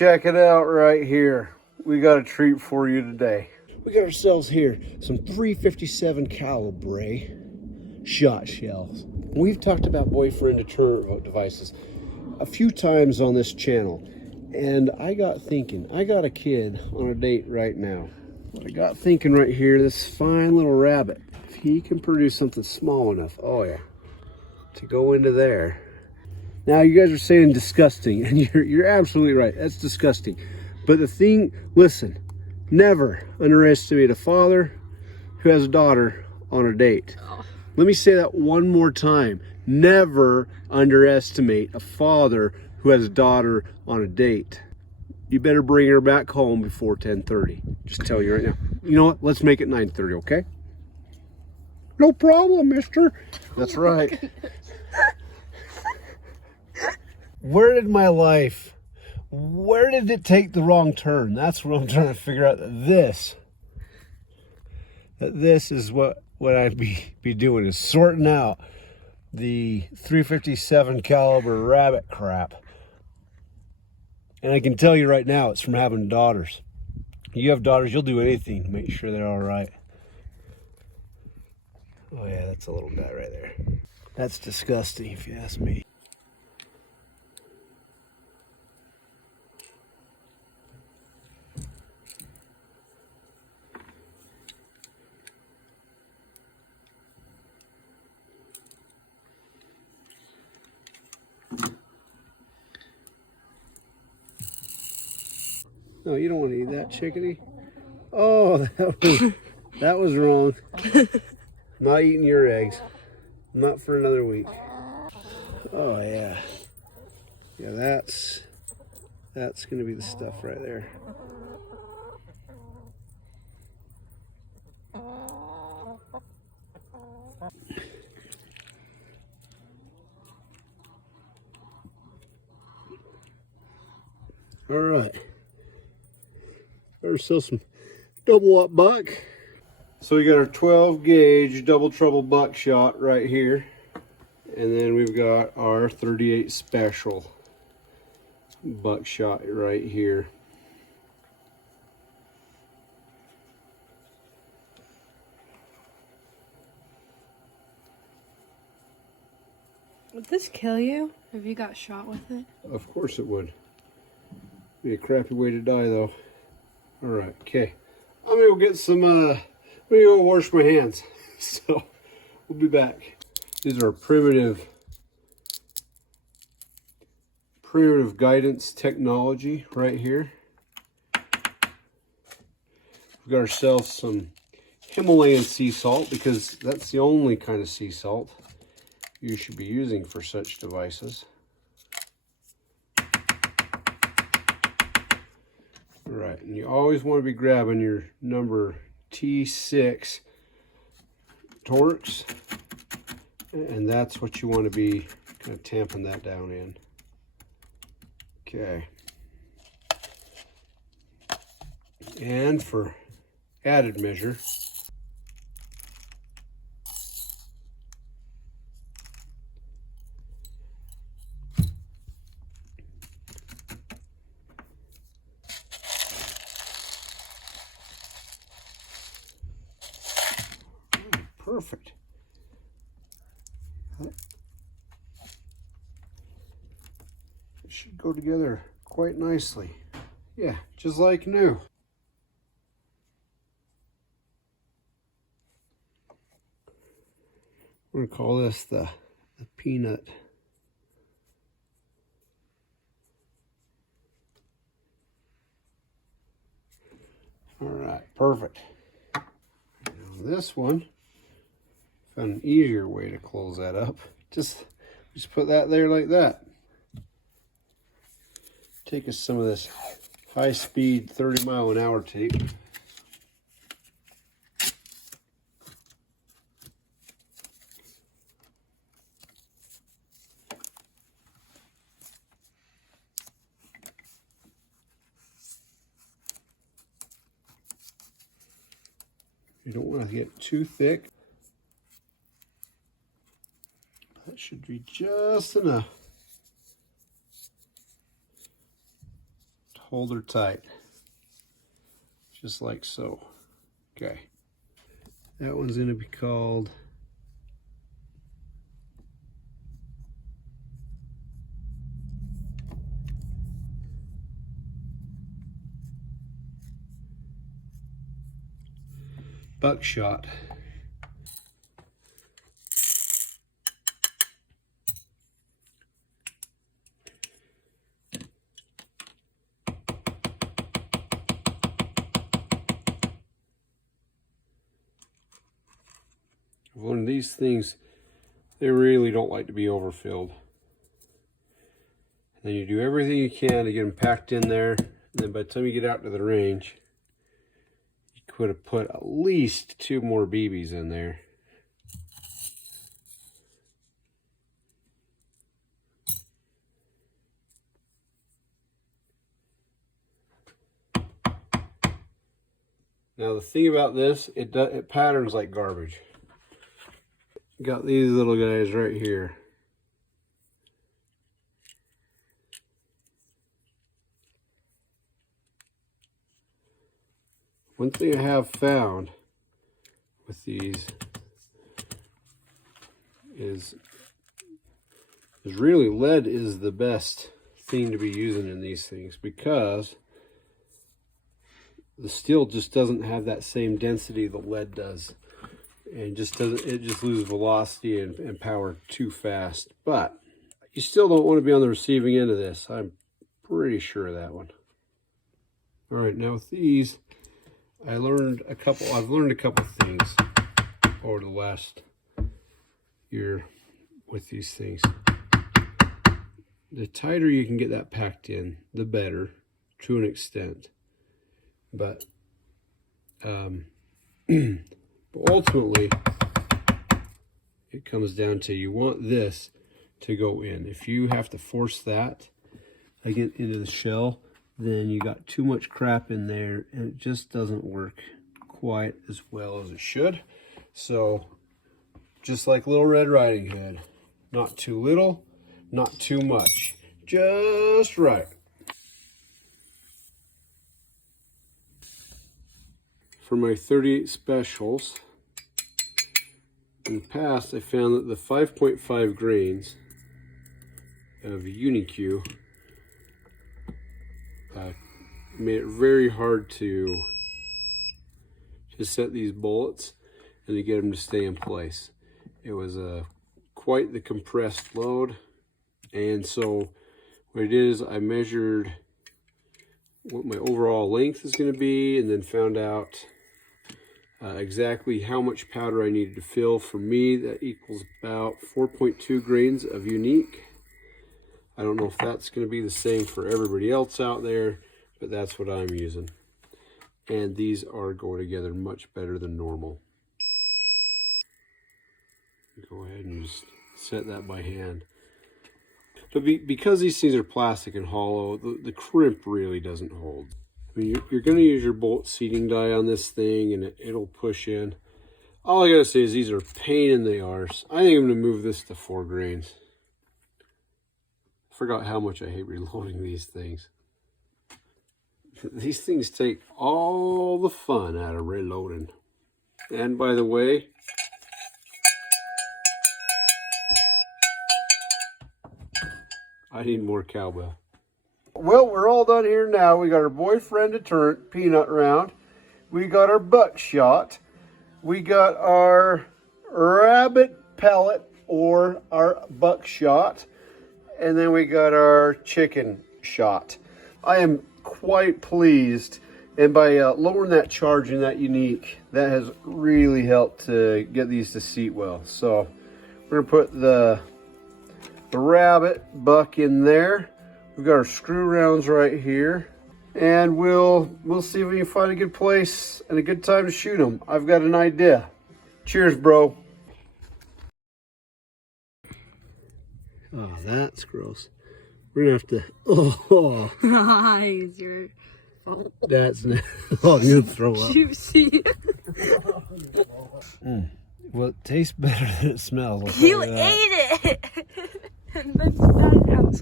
Check it out right here. We got a treat for you today. We got ourselves here some 357 caliber shot shells. We've talked about boyfriend deterrent devices a few times on this channel, and I got thinking, I got a kid on a date right now. I got thinking right here, this fine little rabbit, if he can produce something small enough, oh yeah, to go into there. Now you guys are saying disgusting, and you're absolutely right. That's disgusting. But the thing, listen, never underestimate a father who has a daughter on a date. Oh. Let me say that one more time. Never underestimate a father who has a daughter on a date. You better bring her back home before 10:30. Just tell you right now. You know what? Let's make it 9:30, okay? No problem, mister. That's right. Where did my life, where did it take the wrong turn? That's what I'm trying to figure out. That this is what I'd be doing, is sorting out the 357 caliber rabbit crap. And I can tell you right now, it's from having daughters. You have daughters, you'll do anything to make sure they're all right. Oh yeah, that's a little guy right there. That's disgusting, if you ask me. No, you don't want to eat that, chickadee. Oh, that was wrong. Not eating your eggs. Not for another week. Oh yeah. Yeah, that's gonna be the stuff right there. All right. There's still some double up buck. So we got our 12 gauge double trouble buckshot right here. And then we've got our 38 special buckshot right here. Would this kill you if you got shot with it? Of course it would. Be a crappy way to die though. All right, okay. I'm gonna go get some, I'm gonna go wash my hands. So we'll be back. These are primitive guidance technology right here. We've got ourselves some Himalayan sea salt, because that's the only kind of sea salt you should be using for such devices. All right, and you always want to be grabbing your number T6 Torx, and that's what you want to be kind of tamping that down in. Okay. And for added measure, perfect. It should go together quite nicely. Yeah, just like new. We're gonna call this the peanut. All right, perfect. Now this one, found an easier way to close that up. Just put that there like that. Take us some of this high-speed 30-mile-an-hour tape. You don't want to get too thick. That should be just enough to hold her tight. Just like so. Okay. That one's going to be called Buckshot. One of these things, they really don't like to be overfilled. And then you do everything you can to get them packed in there. And then by the time you get out to the range, you could have put at least 2 more BBs in there. Now the thing about this, it patterns like garbage. Got these little guys right here. One thing I have found with these is really lead is the best thing to be using in these things, because the steel just doesn't have that same density that lead does, and it just loses velocity and power too fast. But you still don't want to be on the receiving end of this. I'm pretty sure of that one. All right, now with these, I've learned a couple things over the last year with these things. The tighter you can get that packed in, the better, to an extent. But ultimately, it comes down to, you want this to go in. If you have to force that again into the shell, then you got too much crap in there, and it just doesn't work quite as well as it should. So, just like Little Red Riding Hood, not too little, not too much, just right. For my 38 specials, in the past I found that the 5.5 grains of Unique made it very hard to set these bullets and to get them to stay in place. It was quite the compressed load, and so what I did is I measured what my overall length is going to be, and then found out exactly how much powder I needed to fill. For me, that equals about 4.2 grains of Unique. I don't know if that's going to be the same for everybody else out there, but that's what I'm using. And these are going together much better than normal. Go ahead and just set that by hand. But because these things are plastic and hollow, the crimp really doesn't hold. I mean, you're going to use your bolt seating die on this thing, and it'll push in. All I got to say is these are a pain in the arse. I think I'm going to move this to 4 grains. I forgot how much I hate reloading these things. These things take all the fun out of reloading. And by the way, I need more cowbell. Well, we're all done here now. We got our boyfriend Deterrent peanut round. We got our buckshot. We got our rabbit pellet or our buckshot. And then we got our chicken shot. I am quite pleased. And by lowering that charge in that Unique, that has really helped to get these to seat well. So we're going to put the rabbit buck in there. We've got our screw rounds right here, and we'll see if we can find a good place and a good time to shoot them. I've got an idea. Cheers, bro. Oh, that's gross. We're gonna have to. Oh, It's your fault. that's. Oh, you throw up. Juicy. Well, it tastes better than it smells. You ate it, and then spat it out.